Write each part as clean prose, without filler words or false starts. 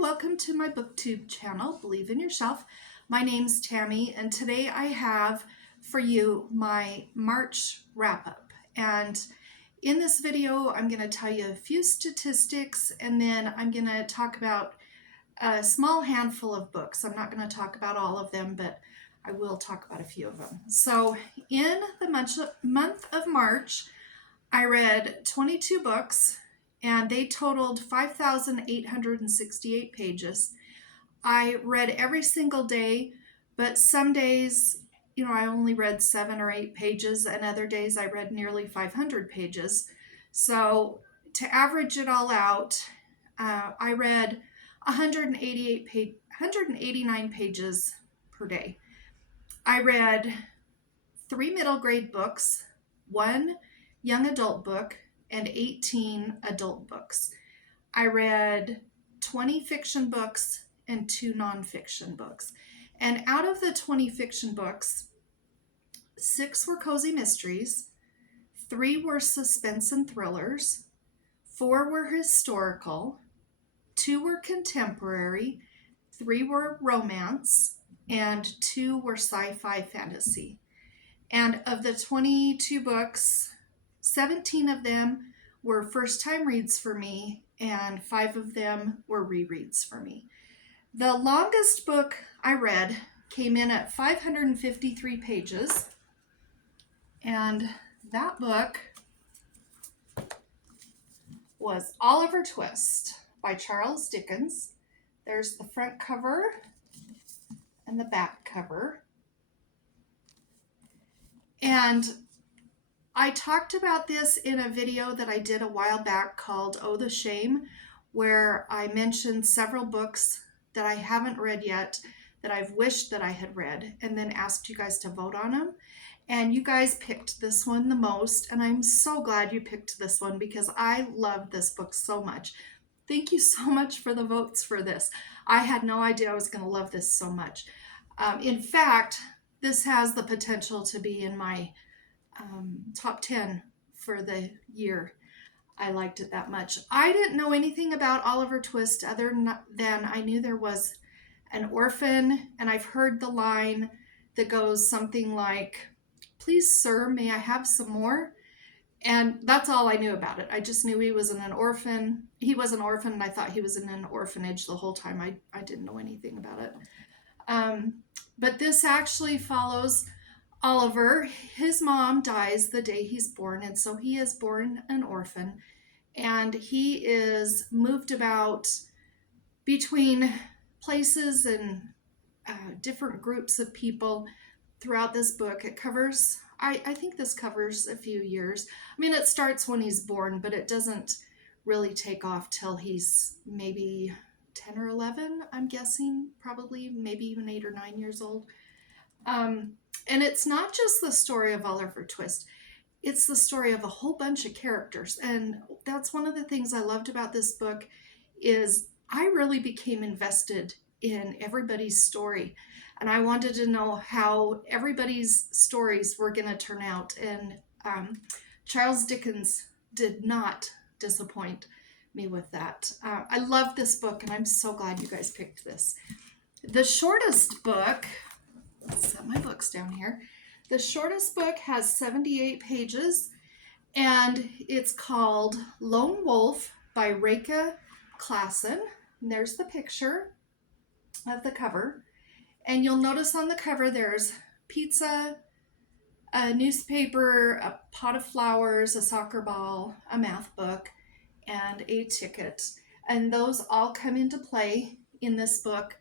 welcome to my booktube channel, Believe in Yourself. My name's Tammy, and today I have for you my March wrap-up. And in this video, I'm going to tell you a few statistics, and then I'm going to talk about a small handful of books. I'm not going to talk about all of them, but I will talk about a few of them. So in the month of March, I read 22 books, and they totaled 5,868 pages. I read every single day, but some days, I only read 7 or 8 pages, and other days I read nearly 500 pages. So to average it all out, I read 189 pages per day. I read 3 middle grade books, 1 young adult book, and 18 adult books. I read 20 fiction books and 2 nonfiction books. And out of the 20 fiction books, 6 were cozy mysteries, 3 were suspense and thrillers, 4 were historical, 2 were contemporary, 3 were romance, and 2 were sci-fi fantasy. And of the 22 books, 17 of them were first-time reads for me, and 5 of them were rereads for me. The longest book I read came in at 553 pages, and that book was Oliver Twist by Charles Dickens. There's the front cover and the back cover. And I talked about this in a video that I did a while back called Oh the Shame, where I mentioned several books that I haven't read yet that I've wished that I had read, and then asked you guys to vote on them. And you guys picked this one the most, and I'm so glad you picked this one because I love this book so much. Thank you so much for the votes for this. I had no idea I was going to love this so much. In fact, this has the potential to be in my top 10 for the year. I liked it that much. I didn't know anything about Oliver Twist other than I knew there was an orphan, and I've heard the line that goes something like, "Please, sir, may I have some more?" And that's all I knew about it. I just knew he was an orphan. He was an orphan, and I thought he was in an orphanage the whole time. I didn't know anything about it. But this actually follows Oliver. His mom dies the day he's born, and so he is born an orphan, and he is moved about between places and different groups of people throughout this book. It covers, I think this covers a few years. I mean, it starts when he's born, but it doesn't really take off till he's maybe 10 or 11, I'm guessing, probably maybe even 8 or 9 years old. And it's not just the story of Oliver Twist. It's the story of a whole bunch of characters. And that's one of the things I loved about this book is I really became invested in everybody's story. And I wanted to know how everybody's stories were going to turn out. And Charles Dickens did not disappoint me with that. I love this book, and I'm so glad you guys picked this. The shortest book, let's set my books down here. The shortest book has 78 pages, and it's called Lone Wolf by Raeca Klassen. And there's the picture of the cover. And you'll notice on the cover there's pizza, a newspaper, a pot of flowers, a soccer ball, a math book, and a ticket. And those all come into play in this book.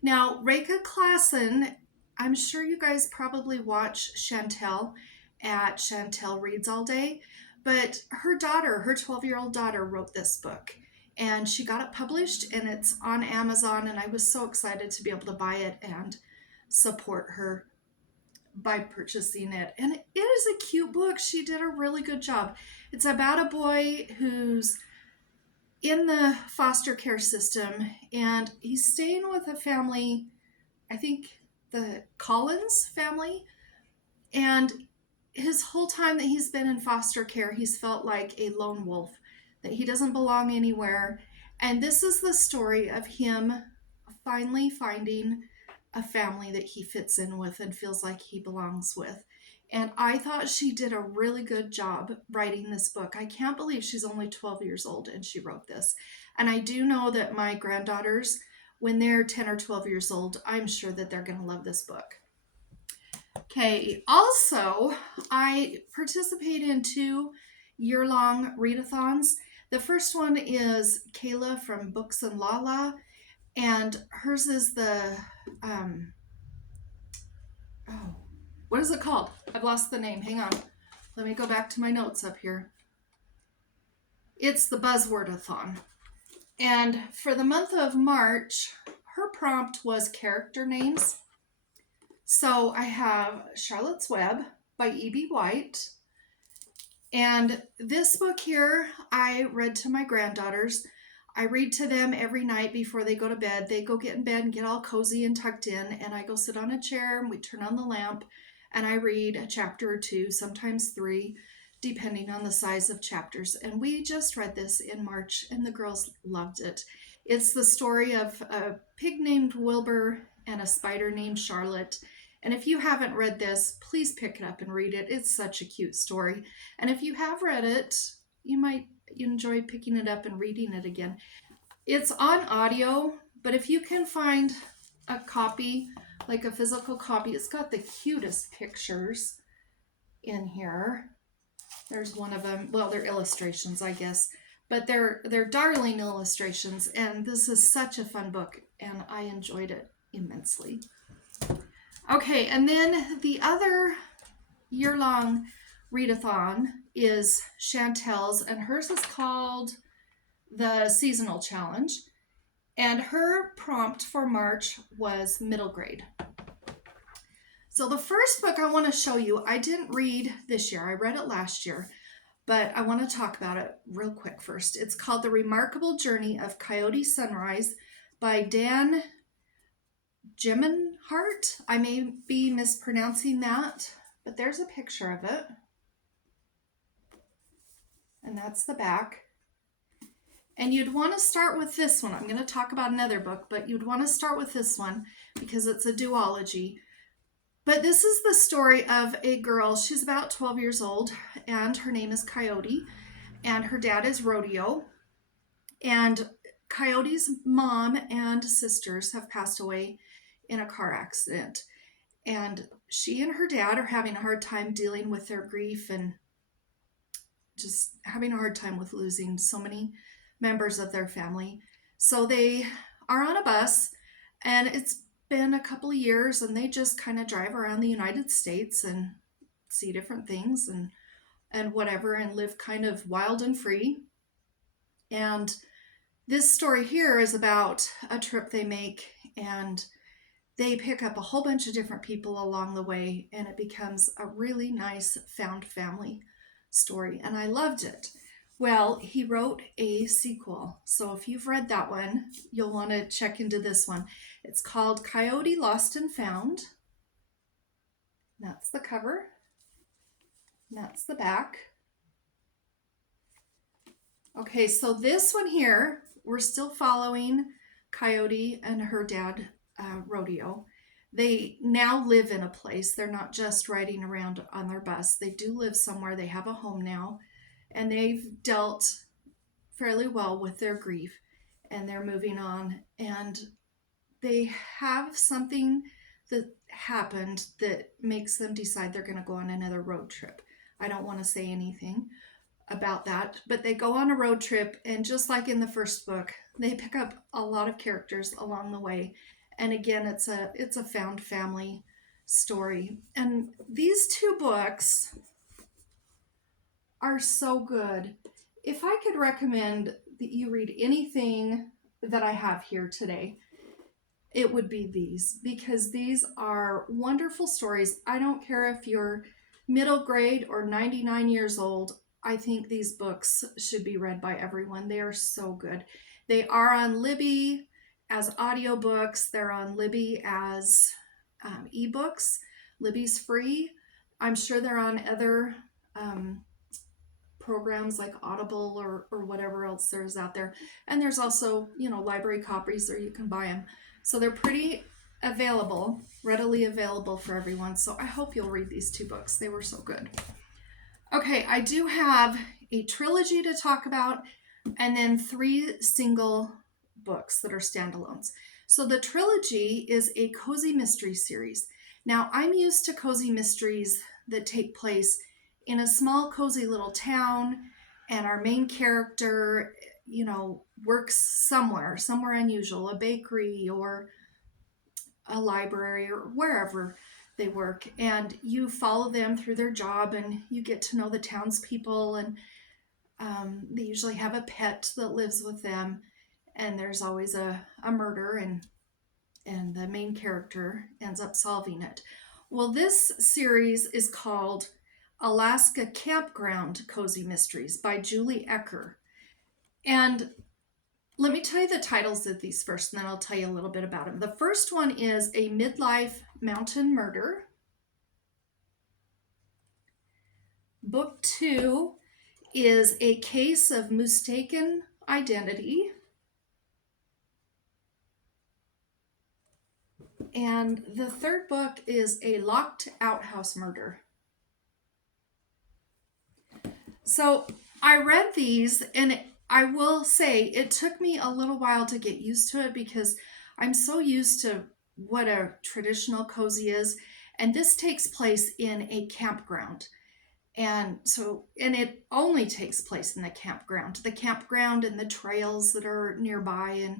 Now, Raeca Klassen, I'm sure you guys probably watch Chantel at Chantel Reads All Day, but her daughter, her 12-year-old daughter, wrote this book, and she got it published, and it's on Amazon, and I was so excited to be able to buy it and support her by purchasing it. And it is a cute book. She did a really good job. It's about a boy who's in the foster care system, and he's staying with a family, I think the Collins family, and his whole time that he's been in foster care, he's felt like a lone wolf, that he doesn't belong anywhere, And this is the story of him finally finding a family that he fits in with and feels like he belongs with. And I thought she did a really good job writing this book. I can't believe she's only 12 years old and she wrote this. And I do know that my granddaughters, when they're 10 or 12 years old, I'm sure that they're going to love this book. Okay, also, I participate in 2 year-long readathons. The first one is Kayla from Books and Lala, and hers is the, what is it called? I've lost the name. Hang on. Let me go back to my notes up here. It's the Buzzwordathon. And for the month of March, her prompt was character names. So I have Charlotte's Web by E.B. White. And this book here, I read to my granddaughters. I read to them every night before they go to bed. They go get in bed and get all cozy and tucked in. And I go sit on a chair and we turn on the lamp and I read a chapter or 2, sometimes 3, depending on the size of chapters. And we just read this in March and the girls loved it. It's the story of a pig named Wilbur and a spider named Charlotte. And if you haven't read this, please pick it up and read it. It's such a cute story. And if you have read it, you might enjoy picking it up and reading it again. It's on audio, but if you can find a copy, like a physical copy, it's got the cutest pictures in here. There's one of them. Well, they're illustrations, I guess, but they're darling illustrations. And this is such a fun book, and I enjoyed it immensely. Okay, and then the other year-long readathon is Chantel's, and hers is called the Seasonal Challenge. And her prompt for March was middle grade. So the first book I want to show you, I didn't read this year. I read it last year, but I want to talk about it real quick first. It's called The Remarkable Journey of Coyote Sunrise by Dan Gemeinhart. I may be mispronouncing that, but there's a picture of it. And that's the back. And you'd want to start with this one. I'm going to talk about another book, but you'd want to start with this one because it's a duology. But this is the story of a girl. She's about 12 years old, and her name is Coyote, and her dad is Rodeo. And Coyote's mom and sisters have passed away in a car accident. And she and her dad are having a hard time dealing with their grief and just having a hard time with losing so many members of their family. So they are on a bus, and it's been a couple of years, and they just kind of drive around the United States and see different things and whatever, and live kind of wild and free. And this story here is about a trip they make, and they pick up a whole bunch of different people along the way, and it becomes a really nice found family story, and I loved it. Well, he wrote a sequel, so if you've read that one, you'll want to check into this one. It's called Coyote Lost and Found. That's the cover. That's the back. Okay, so this one here, we're still following Coyote and her dad, Rodeo. They now live in a place. They're not just riding around on their bus. They do live somewhere. They have a home now, and they've dealt fairly well with their grief, and they're moving on. And they have something that happened that makes them decide they're going to go on another road trip. I don't want to say anything about that, but they go on a road trip, and just like in the first book, they pick up a lot of characters along the way. And again, it's a found family story. And these 2 books are so good. If I could recommend that you read anything that I have here today, it would be these, because these are wonderful stories. I don't care if you're middle grade or 99 years old. I think these books should be read by everyone. They are so good. They are on Libby as audiobooks. They're on Libby as ebooks. Libby's free. I'm sure they're on other programs like Audible or whatever else there's out there. And there's also, library copies, or you can buy them. So they're pretty available, readily available for everyone. So I hope you'll read these 2 books. They were so good. Okay, I do have a trilogy to talk about, and then 3 single books that are standalones. So the trilogy is a cozy mystery series. Now, I'm used to cozy mysteries that take place in a small, cozy little town, and our main character, works somewhere unusual, a bakery or a library or wherever they work, and you follow them through their job, and you get to know the townspeople, and they usually have a pet that lives with them, and there's always a murder, and the main character ends up solving it. Well, this series is called Alaska Campground Cozy Mysteries by Julie Ecker. And let me tell you the titles of these first, and then I'll tell you a little bit about them. The first one is A Midlife Mountain Murder. Book 2 is A Case of Mistaken Identity. And the third book is A Locked Outhouse Murder. So I read these, and I will say it took me a little while to get used to it because I'm so used to what a traditional cozy is. And this takes place in a campground. And it only takes place in the campground and the trails that are nearby,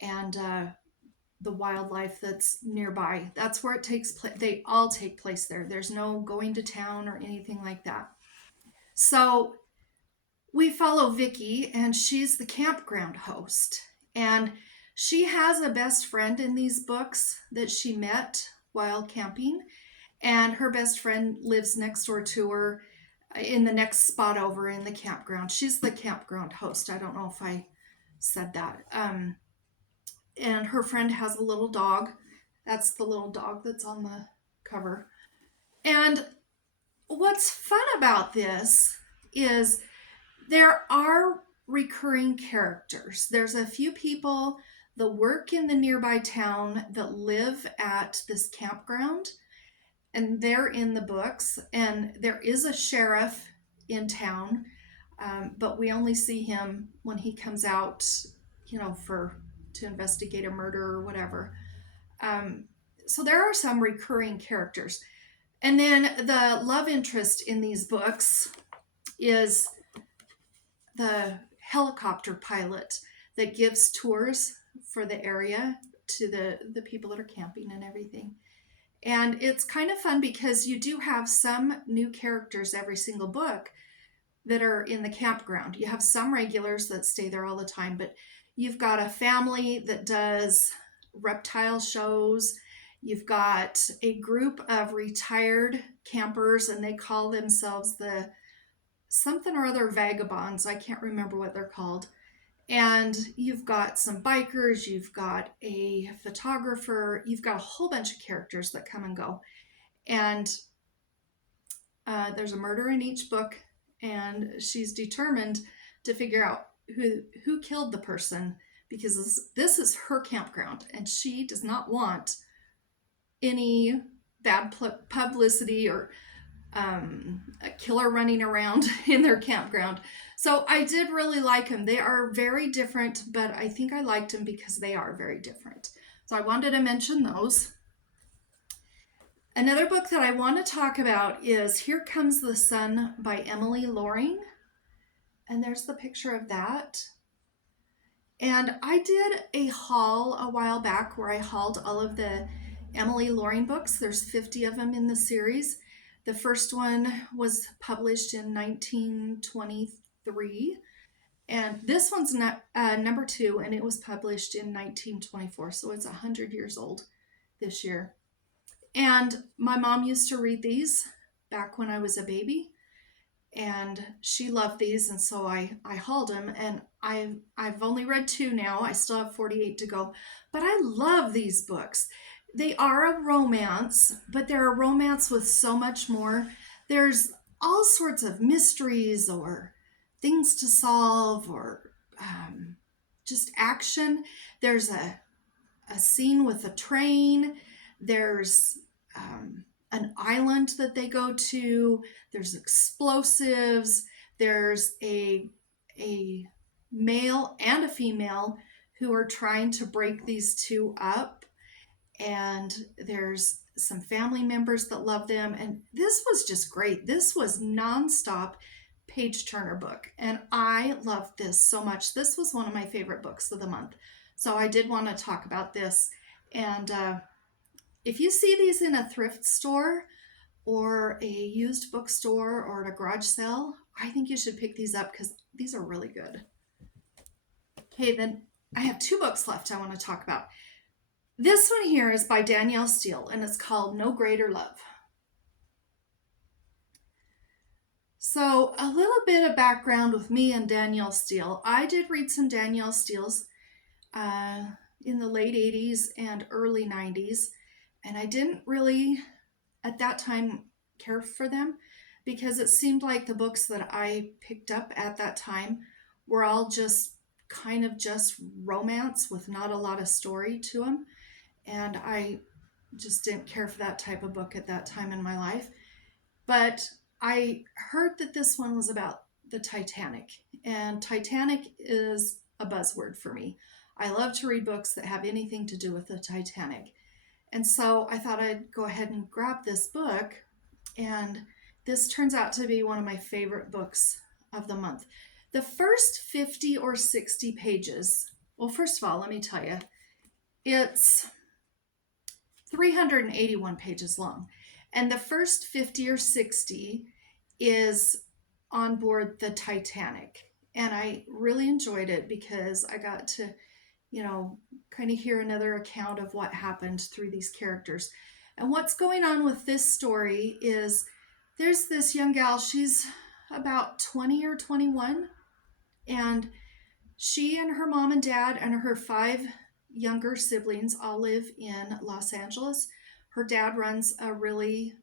and the wildlife that's nearby. That's where it takes place. They all take place there. There's no going to town or anything like that. So we follow Vicky, and she's the campground host. And she has a best friend in these books that she met while camping. And her best friend lives next door to her in the next spot over in the campground. She's the campground host. I don't know if I said that. And her friend has a little dog. That's the little dog that's on the cover. And what's fun about this is there are recurring characters. There's a few people that work in the nearby town that live at this campground, and they're in the books. And there is a sheriff in town, but we only see him when he comes out, to investigate a murder or whatever. So there are some recurring characters. And then the love interest in these books is the helicopter pilot that gives tours for the area to the people that are camping and everything. And it's kind of fun because you do have some new characters every single book that are in the campground. You have some regulars that stay there all the time, but you've got a family that does reptile shows. You've got a group of retired campers, and they call themselves the something or other vagabonds. I can't remember what they're called. And you've got some bikers, you've got a photographer, you've got a whole bunch of characters that come and go. And there's a murder in each book, and she's determined to figure out who killed the person, because this is her campground, and she does not want any bad publicity or a killer running around in their campground. So I did really like them. They are very different, but I think I liked them because they are very different. So I wanted to mention those. Another book that I want to talk about is Here Comes the Sun by Emilie Loring. And there's the picture of that. And I did a haul a while back where I hauled all of the Emilie Loring books. There's 50 of them in the series. The first one was published in 1923. And this one's number 2, and it was published in 1924. So it's 100 years old this year. And my mom used to read these back when I was a baby. And she loved these, and so I hauled them, and I've only read 2 now. I still have 48 to go, but I love these books. They are a romance, but they're a romance with so much more. There's all sorts of mysteries or things to solve or just action. There's a scene with a train. There's an island that they go to. There's explosives. There's a male and a female who are trying to break these two up. And there's some family members that love them. And this was just great. This was nonstop page turner book. And I loved this so much. This was one of my favorite books of the month. So I did want to talk about this. And if you see these in a thrift store or a used bookstore or at a garage sale, I think you should pick these up because these are really good. Okay, then I have two books left I want to talk about. This one here is by Danielle Steel, and it's called No Greater Love. So a little bit of background with me and Danielle Steel. I did read some Danielle Steels in the late 80s and early 90s, and I didn't really, at that time, care for them because it seemed like the books that I picked up at that time were all just kind of just romance with not a lot of story to them. And I just didn't care for that type of book at that time in my life. But I heard that this one was about the Titanic, and Titanic is a buzzword for me. I love to read books that have anything to do with the Titanic. And so I thought I'd go ahead and grab this book, and this turns out to be one of my favorite books of the month. The first 50 or 60 pages, well, first of all, let me tell you, it's 381 pages long. And the first 50 or 60 is on board the Titanic. And I really enjoyed it because I got to, kind of hear another account of what happened through these characters. And what's going on with this story is there's this young gal, she's about 20 or 21, and she and her mom and dad and her 5 younger siblings all live in Los Angeles. Her dad runs a really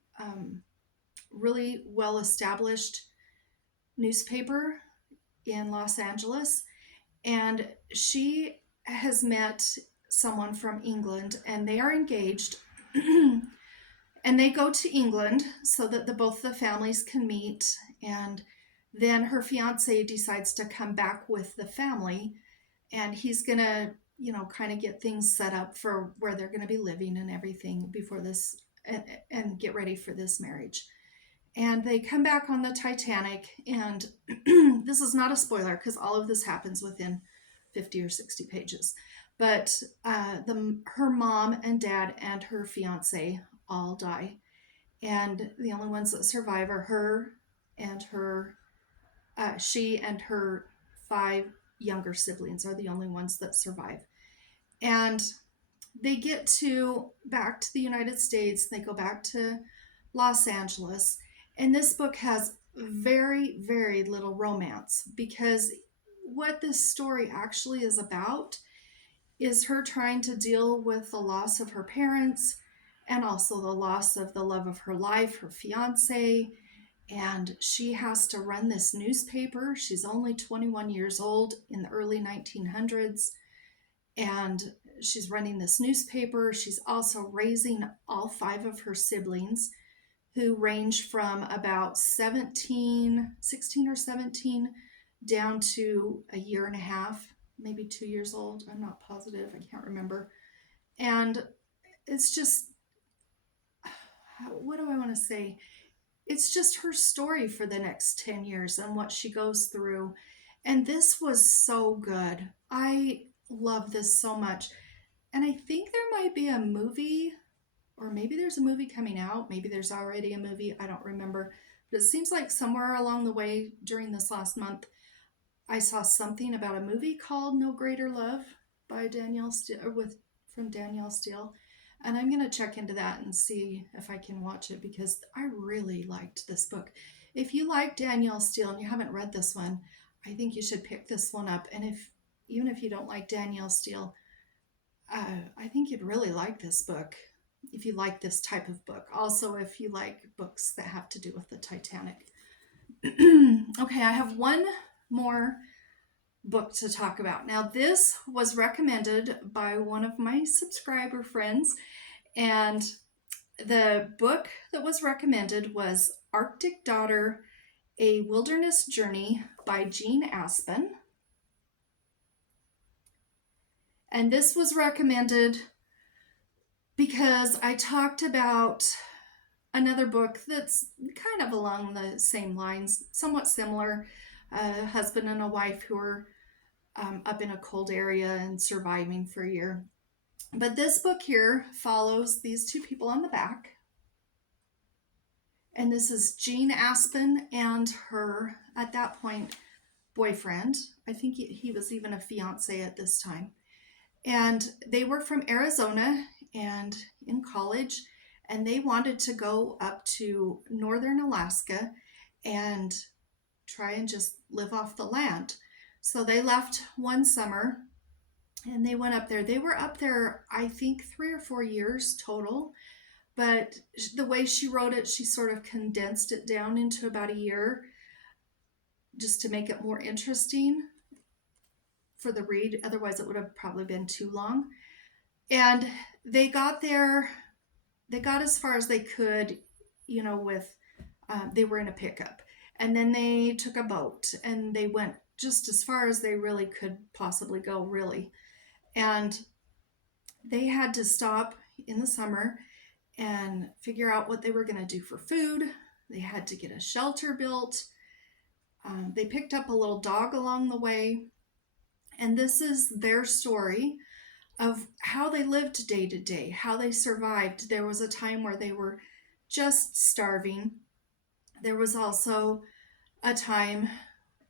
well-established newspaper in Los Angeles, and she has met someone from England, and they are engaged. And they go to England so that both the families can meet, and then her fiance decides to come back with the family, and he's gonna kind of get things set up for where they're going to be living and everything before this, and get ready for this marriage. And they come back on the Titanic, and this is not a spoiler because all of this happens within 50 or 60 pages. But her mom and dad and her fiance all die, and the only ones that survive are her and she and her 5 younger siblings are the only ones that survive. And they get back to the United States. They go back to Los Angeles. And this book has very, very little romance because what this story actually is about is her trying to deal with the loss of her parents and also the loss of the love of her life, her fiance. And she has to run this newspaper. She's only 21 years old in the early 1900s. And she's running this newspaper. She's also raising all 5 of her siblings, who range from about 16 or 17, down to a year and a half, maybe 2 years old. I'm not positive. I can't remember. And it's just, what do I want to say? It's just her story for the next 10 years and what she goes through. And this was so good. I love this so much. And I think there might be a movie, or maybe there's a movie coming out. Maybe there's already a movie. I don't remember. But it seems like somewhere along the way during this last month, I saw something about a movie called No Greater Love by Danielle Steel, from Danielle Steel. And I'm going to check into that and see if I can watch it because I really liked this book. If you like Danielle Steel and you haven't read this one, I think you should pick this one up. And even if you don't like Danielle Steel, I think you'd really like this book if you like this type of book. Also, if you like books that have to do with the Titanic. Okay, I have one more book to talk about. Now, this was recommended by one of my subscriber friends, and the book that was recommended was Arctic Daughter, A Wilderness Journey by Jean Aspen. And this was recommended because I talked about another book that's kind of along the same lines, somewhat similar. A husband and a wife who are up in a cold area and surviving for a year. But this book here follows these two people on the back. And this is Jean Aspen and her, at that point, boyfriend. I think he was even a fiance at this time. And they were from Arizona and in college, and they wanted to go up to northern Alaska and try and just live off the land. So they left one summer and they went up there. They were up there, I think, 3 or 4 years total. But the way she wrote it, she sort of condensed it down into about a year just to make it more interesting for the read. Otherwise, it would have probably been too long. And they got there, they got as far as they could, with, they were in a pickup. And then they took a boat and they went just as far as they really could possibly go, really. And they had to stop in the summer and figure out what they were going to do for food. They had to get a shelter built. They picked up a little dog along the way. And this is their story of how they lived day to day, how they survived. There was a time where they were just starving. There was also a time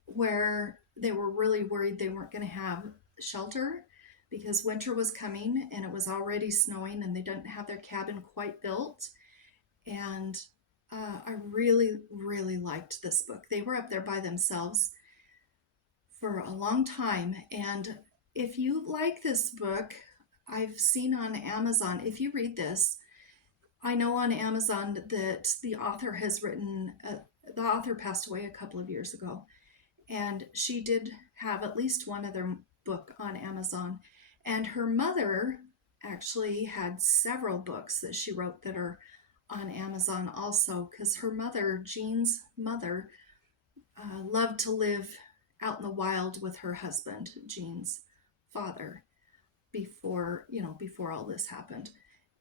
where they were really worried they weren't going to have shelter because winter was coming and it was already snowing and they didn't have their cabin quite built. And I really, really liked this book. They were up there by themselves for a long time. And if you like this book, I've seen on Amazon, if you read this, I know on Amazon that the author has written, the author passed away a couple of years ago, and she did have at least one other book on Amazon. And her mother actually had several books that she wrote that are on Amazon also, because her mother, Jean's mother, loved to live out in the wild with her husband, Jean's father, before all this happened.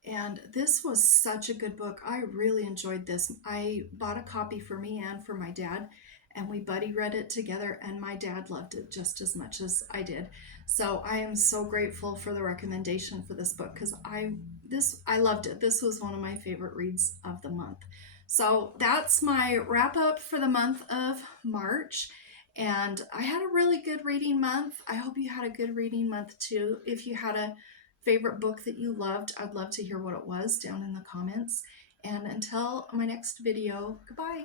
And this was such a good book. I really enjoyed this. I bought a copy for me and for my dad, and we buddy read it together, and my dad loved it just as much as I did. So I am so grateful for the recommendation for this book because I loved it. This was one of my favorite reads of the month. So that's my wrap up for the month of March. And I had a really good reading month. I hope you had a good reading month too. If you had a favorite book that you loved, I'd love to hear what it was down in the comments. And until my next video, goodbye.